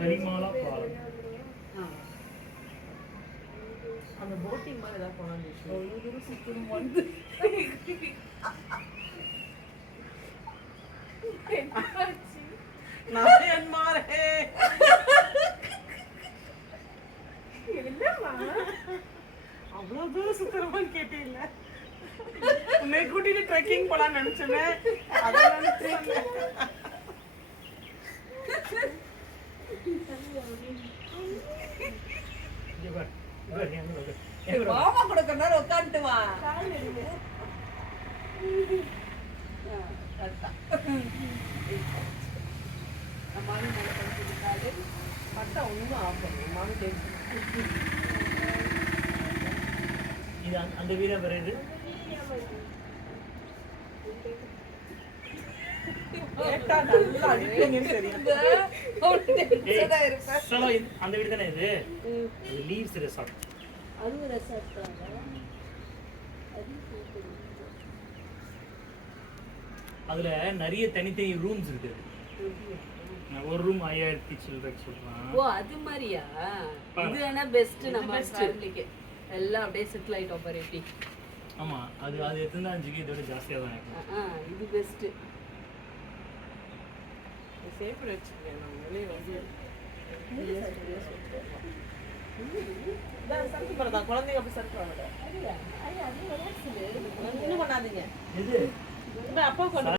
கரிமாலா பாலம். அந்த போட்டிங் மாதிரி ஏதாவது போனாலும் சுத்தம் வந்து நாயன்மாரே அவ்வளோ தூரம் சுத்தரமான்னு கேட்டீங்க. உன்னை கூட்டிட்டு ட்ரெக்கிங் போலான்னு நினைச்சேன். அதான் நினைச்சேன். மாமா கொடுக்க நேரம் உட்காந்துட்டு வா. பட்டா ஒன்றும் ஆகும் மாமி இது அந்த வீரா வருது. நல்லா அடிப்பீங்கன்னு தெரியும். அந்த வீடு தானே இது? Leaves resort. அது ரெசார்ட் தான். அதுல நிறைய தனித்தனி ரூம்ஸ் இருக்கு. ஒரு ரூம் 5000 சில்லறை சொல்றான். ஓ அது மாதிரியா? இது வேணா பெஸ்ட் நம்ம ஃபேமிலிக்கு. எல்லாம் அப்படியே செட்டில் ஆயிட்டோம் பாரு எப்படி. ஆமா அது அது எத்தனை அஞ்சுக்கு இதோட ஜாஸ்தியா தான் இருக்கும். இது பெஸ்ட். சேஃப் வச்சுக்கேன் நான் வெளியே வந்து சர்க்கு பண்ணதா குழந்தைங்க அப்படி சர்க்கு பண்ண மாட்டேன். ஒன்றும் பண்ணாதீங்க. இது அப்பா கொண்டு